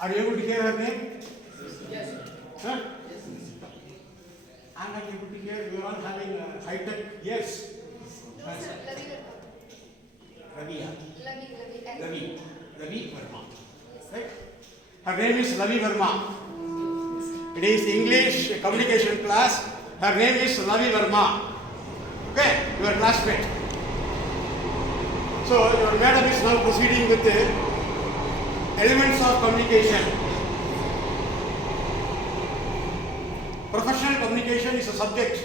Are you able to hear her name? Yes. Huh? Yes. I'm not able to hear. You are all having high-tech. Yes. No, sir. Ravi. Lavi. Ravi Verma. Right? Her name is Lavi Verma. It is English communication class. Her name is Lavi Verma. Okay, your classmate. So your madam is now proceeding with the elements of communication. Professional communication is a subject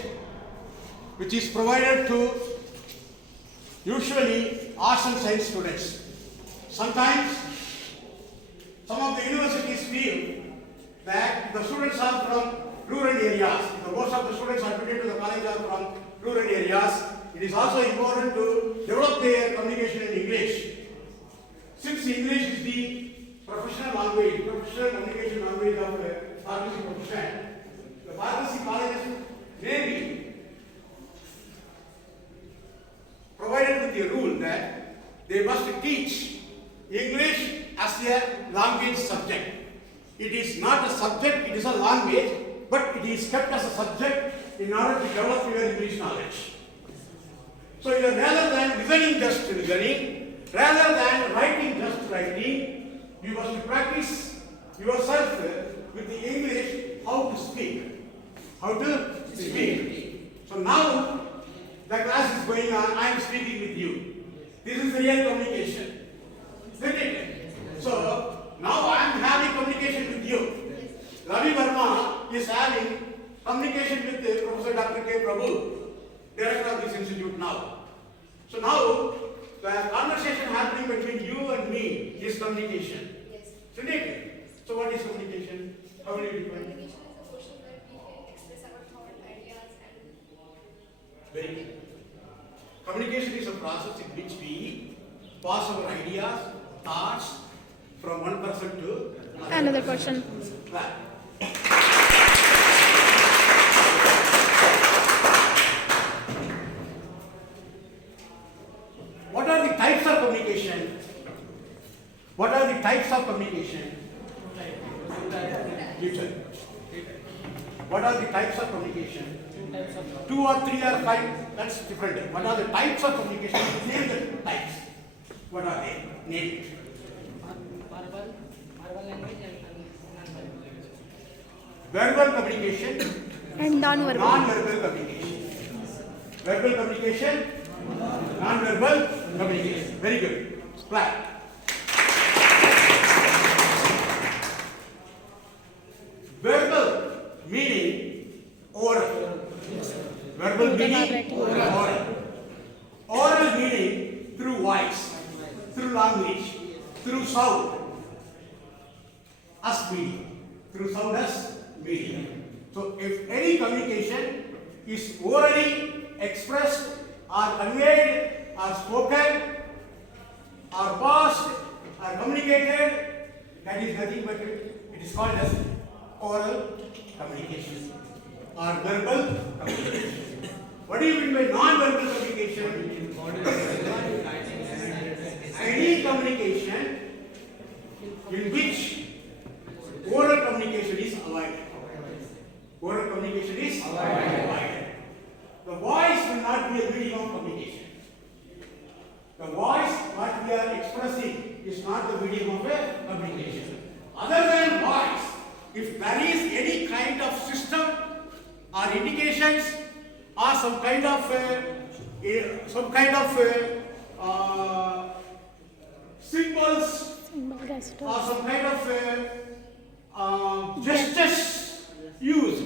which is provided to usually arts and science students. Sometimes some of the universities feel that the students are from rural areas. If most of the students admitted to the college are from rural areas, it is also important to develop their communication in English. Since English is the professional language, professional communication language of a pharmacy profession, the pharmacy colleges may be provided with the rule that they must teach English as a language subject. It is not a subject, it is a language, but it is kept as a subject in order to develop your English knowledge. So you are rather than listening just listening, rather than writing just writing, you must practice yourself with the English how to speak. How to speak. So now the class is going on, I am speaking with you. This is real communication. Isn't it? So now I am having communication with you. Ravi Verma is having communication with Professor Dr. K. Prabhu, Director of this institute now. So now the conversation happening between you and me is communication. Yes. Isn't it? So what is communication? How will you define it? Communication is a question where we can express our thought, ideas, and Very good. Communication is a process in which we pass our ideas, thoughts from one person to Another person. Right. What are the types of communication? What are the types of communication? You tell. What are the types of communication? 2 or 3 or 5, that's different. What are the types of communication? Name the types. What are they? Name it. Verbal communication And non-verbal. non-verbal communication. Verbal communication, non-verbal communication. Very good. Clap. Verbal meaning oral. Verbal meaning oral. Oral meaning through voice, through language, through sound. As medium. Through sound as medium. So if any communication is orally expressed or conveyed or spoken or passed or communicated, that is nothing but it is called as oral communication or verbal communication. What do you mean by non-verbal communication? Any communication in which oral communication is avoided. Oral communication is avoided. The voice will not be a medium of communication. The voice, what we are expressing, is not the medium of a communication. Other than voice, if there is any kind of system or indications or some kind of symbols or some kind of gestures used,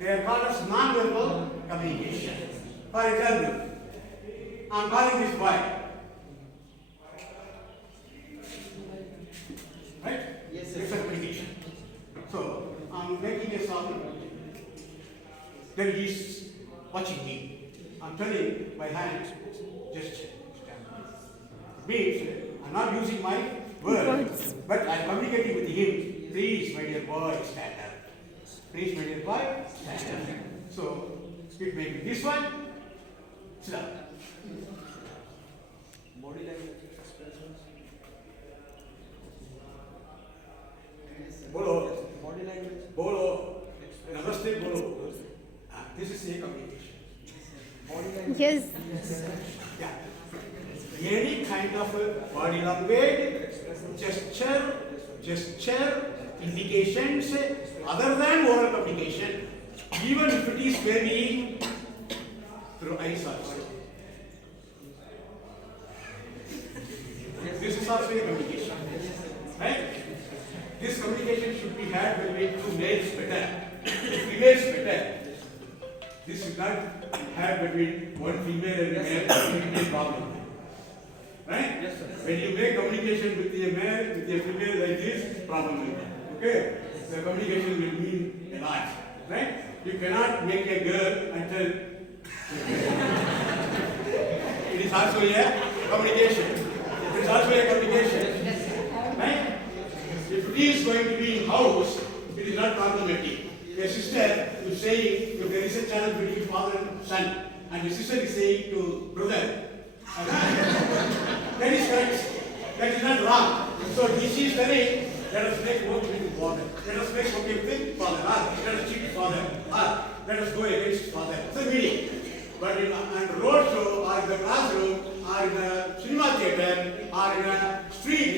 they are called as non-verbal communication. For example, I am calling this boy. Right? Yes, sir. It's a communication. So, I am making a sound. Then he is watching me. I am telling my hand, just stand. Means I am not using my words, but I am communicating with him. Please, my dear boy, stand up. Please, my dear boy, stand up. So, it may be this one. Sit up. Body language expressions. Yes. Yeah. Any kind of body language, gesture, indications other than oral communication, even if it is maybe through eyes also. This is also a communication, right? This communication should be had between two males better, females better. This should not have between one female and a male, it will be a problem. Right? Yes, sir. When you make communication with a male, with a female like this, problem will come. Okay? The communication will mean a lot. Right? You cannot make a girl until it is also a communication. It is also a communication. Right? If it is going to be in house, it is not problematic. A sister is saying, if there is a challenge between father and son, and the sister is saying to brother, that is correct. That is not wrong. So this is telling, let us make work with father. Let us make work with father. Let us cheat father. Let us go against father. That's the meaning. But in a road show, or in the classroom, or in a cinema theater, or in a street,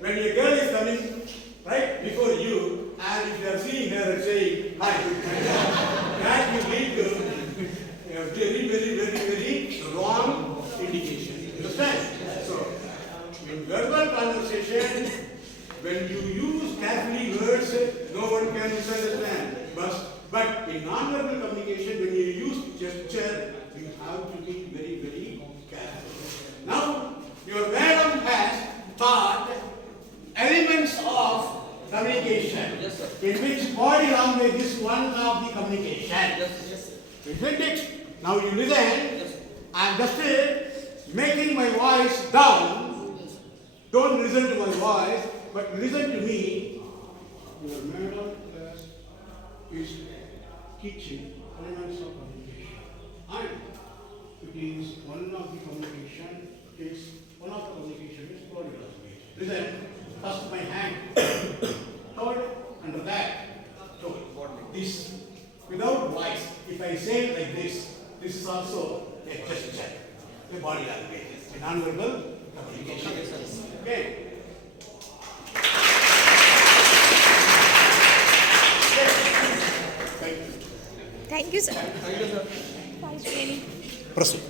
when a girl is coming right before you, and if you are seeing her and saying, hi, that will lead to a very wrong indication. Understand? So, in verbal conversation, when you use carefully words, no one can misunderstand. But in non-verbal communication, when you use gesture, you have to be very careful. Now, your madam has taught elements of communication, yes, sir. in which body language is one of the communication. Yes. Isn't it? Now you listen. Yes. I am just making my voice down. Don't listen to my voice, but listen to me. Your madam class is teaching elements of communication. And it is one of the communication is body language. Listen, first my hand. Third, under that. So this without voice. If I say like this is also a gesture, a body language, a non-verbal communication. Okay. Thank you, sir. Thank you, sir. That was really Proceed.